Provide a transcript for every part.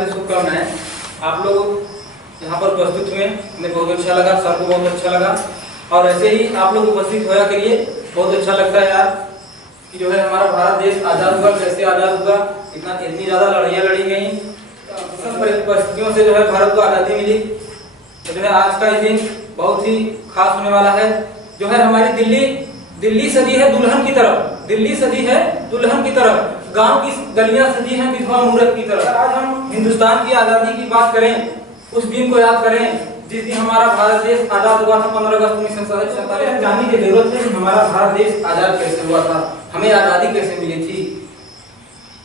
हार्दिक शुभकामनाएं। आप लोग यहाँ पर उपस्थित हुए, हमें बहुत अच्छा लगा, सर को बहुत अच्छा लगा और ऐसे ही आप लोग उपस्थित होया करिए। बहुत अच्छा लगता है यार कि जो है हमारा भारत देश आज़ाद हुआ, कैसे आज़ाद हुआ, इतनी ज़्यादा लड़ाइयाँ लड़ी गई, सब परिस्थितियों से जो है भारत को आज़ादी मिली। तो जो है आज का ये दिन बहुत ही खास होने वाला है। जो है हमारी दिल्ली सजी है दुल्हन की तरफ, दिल्ली सजी है दुल्हन की तरफ, गांव की गलियां सजी हैं विधवा मूरत की तरफ। आज हम हिंदुस्तान की आज़ादी की बात करें, उस दिन को याद करें जिस दिन हमारा भारत देश आज़ाद हुआ था 15 अगस्त 1947। जानने की जरूरत है कि हमारा भारत देश आज़ाद कैसे हुआ था, हमें आज़ादी कैसे मिली थी।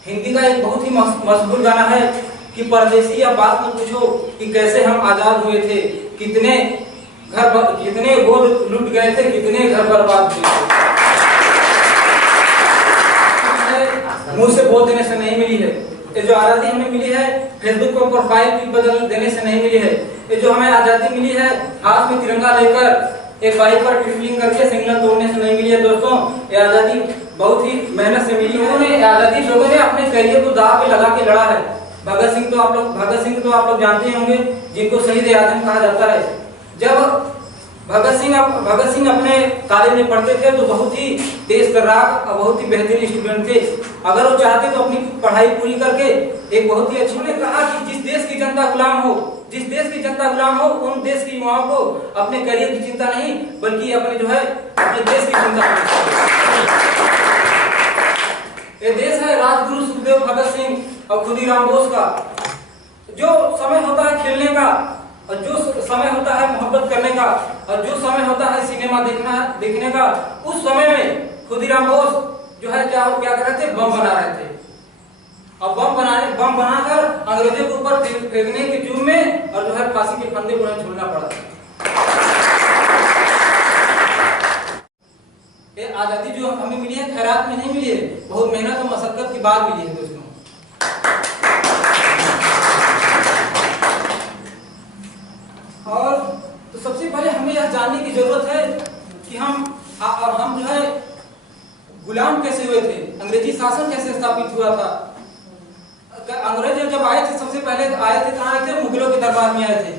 हिंदी का एक बहुत ही मशहूर गाना है कि परदेसी या बात मत पूछो कि कैसे हम आज़ाद हुए थे, कितने गोद लूट गए थे, कितने घर बर्बाद हुए थे। मुंह से बोल देने से नहीं मिली है ये जो आज़ादी हमें मिली है, फेसबुक पर प्रोफाइल पिक बदल देने से नहीं मिली है। ये जो हमें आज़ादी मिली है, हाथ में तिरंगा लेकर एक बाइक पर ट्रिपलिंग करके सिग्नल तोड़ने से नहीं मिली है। दोस्तों, ये आज़ादी बहुत ही मेहनत से मिली है। आज़ादी लोगों ने अपने करियर को दांव पे लगा के लड़ा है। भगत सिंह तो आप लोग जानते होंगे, जिनको शहीद ए आज़म कहा जाता है। जब भगत सिंह अपने कॉलेज में पढ़ते थे तो बहुत ही तेज तर्राक और बहुत ही बेहतरीन स्टूडेंट थे। अगर वो चाहते तो अपनी पढ़ाई पूरी करके एक बहुत ही अच्छी, उन्होंने कहा कि जिस देश की जनता गुलाम हो, उन देश के युवाओं को अपने करियर की चिंता नहीं बल्कि अपने जो है अपने देश की चिंता। ये देश है राजगुरु सुखदेव भगत सिंह और खुदीराम बोस का। जो समय होता है खेलने का और जो समय होता है मोहब्बत करने का और जो समय होता है सिनेमा देखने का, उस समय में खुदीराम बोस जो है क्या कर रहे थे, बम बना रहे थे। और बम बनाकर अंग्रेजों के ऊपर फेंकने के जुर्म में और जो है फांसी के फंदे पर झूलना पड़ा। ये आजादी जो हमें मिली है खैरात में नहीं मिली है, बहुत मेहनत और मशक्कत के बाद मिली है दोस्तों। और तो सबसे पहले हमें यह जानने की जरूरत है कि हम जो है गुलाम कैसे हुए थे, अंग्रेजी शासन कैसे स्थापित हुआ था। अंग्रेज जब आए थे, सबसे पहले आए थे कहाँ आए थे, मुगलों के दरबार में आए थे।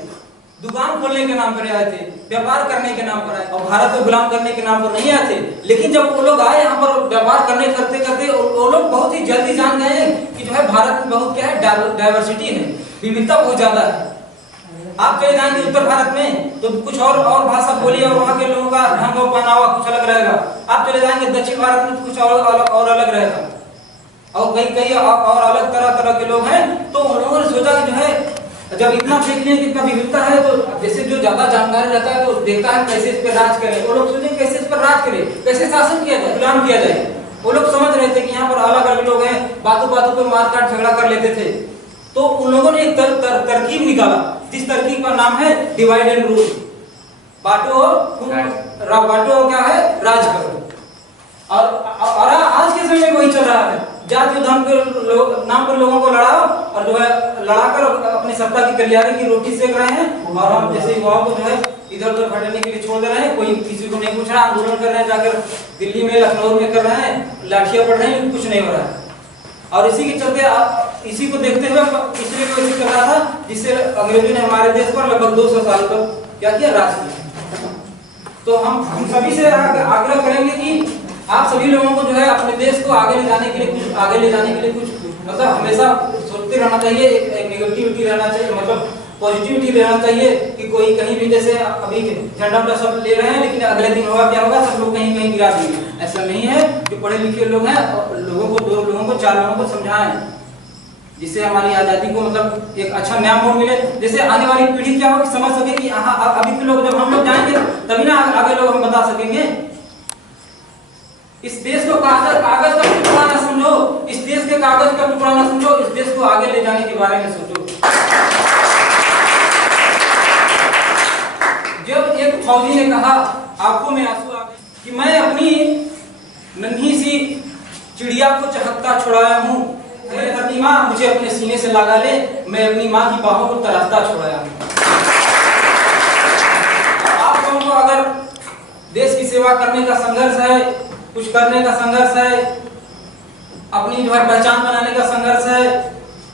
दुकान खोलने के नाम पर आए थे, व्यापार करने के नाम पर आए और भारत को गुलाम करने के नाम पर नहीं आए थे। लेकिन जब वो लोग आए यहाँ पर व्यापार करते वो लोग बहुत ही जल्दी जान गए कि जो है भारत में बहुत क्या है, डाइवर्सिटी है, विविधता बहुत ज्यादा है। आप चले जाएंगे उत्तर भारत में तो कुछ और भाषा बोली और वहाँ के लोगों का ढंग और पहनावा कुछ अलग रहेगा। आप चले जाएंगे दक्षिण भारत में कुछ और अलग रहेगा और कई और अलग तरह के लोग हैं। तो उन लोगों ने सोचा कि जो है जब इतना सीखने की इतना विविधता है तो जैसे जो ज्यादा जानकारी रहता है तो देखता है कैसे इस पर राज करें। वो लोग सोचे कैसे इस पर राज करें, कैसे शासन किया जाए, गुलाम किया जाए। वो लोग समझ रहे थे कि यहाँ पर अलग अलग लोग हैं, बातों पे मारकाट झगड़ा कर लेते थे। तो उन लोगों ने एक तरकीब निकाला, जिस तरकीब का नाम है डिवाइड एंड रूल। बांटो क्या है, राज करो। और आज के समय में वही चल रहा है, जाति धर्म के नाम पर लोगों को लड़ाओ और जो है लड़ाकर अपनी सत्ता की कल्याणी की रोटी सेक रहे हैं। और हम जैसे युवाओं को जो है इधर उधर भटकने के लिए छोड़ दे रहे हैं, कोई किसी को नहीं पूछ रहा, आंदोलन कर रहे हैं, जाकर दिल्ली में लखनऊ में कर रहे हैं, लाठियां पड़ रही हैं, कुछ नहीं हो रहा है। और इसी के चलते इसी को देखते हुए इसलिए कोशिश कर रहा था जिससे अंग्रेजों ने हमारे देश पर लगभग 200 साल तक क्या किया, राज किया। तो हम सभी से आग्रह करेंगे कि आप सभी लोगों को जो है अपने देश को आगे ले जाने के लिए कुछ मतलब हमेशा सोचते रहना चाहिए, एक नेगेटिविटी रहना चाहिए, मतलब पॉजिटिविटी रहना चाहिए कि कोई कहीं भी जैसे अभी झंडा सब ले रहे हैं लेकिन अगले दिन होगा क्या होगा, सब लोग कहीं गिरा देंगे। ऐसा नहीं है। जो पढ़े लिखे लोग हैं लोगों को 2 लोगों को 4 लोगों को समझाएं जिससे हमारी आजादी को मतलब एक अच्छा नया मोड़ मिले, जैसे आने वाली पीढ़ी क्या होगी समझ सके कि अभी के लोग जब हम लोग जाएंगे तभी ना आगे लोग हम बता सकेंगे। इस देश को कागज का टुकड़ा ना समझो, इस देश के कागज का टुकड़ा ना समझो, इस देश को आगे ले जाने के बारे में सोचो। जब एक फौजी ने कहा, आंखों में आंसू आ गए, कि मैं अपनी नन्ही सी चिड़िया को चहकता छुड़ाया हूँ, मैं अपनी माँ मुझे अपने सीने से लगा ले, मैं अपनी माँ की बाहों को तराशता छुड़ाया हूँ। आप लोगों को अगर देश की सेवा करने का संघर्ष है, कुछ करने का संघर्ष है, अपनी जो है पहचान बनाने का संघर्ष है,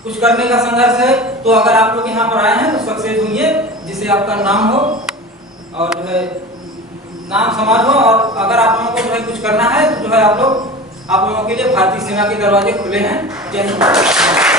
कुछ करने का संघर्ष है, तो अगर आप लोग यहाँ पर आए हैं तो सक्सेस होंगे, जिससे आपका नाम हो और जो है नाम समाज हो। और अगर आप लोगों को जो है कुछ करना है तो जो है आप लोगों के लिए भारतीय सेना के दरवाजे खुले हैं। जय हिंद।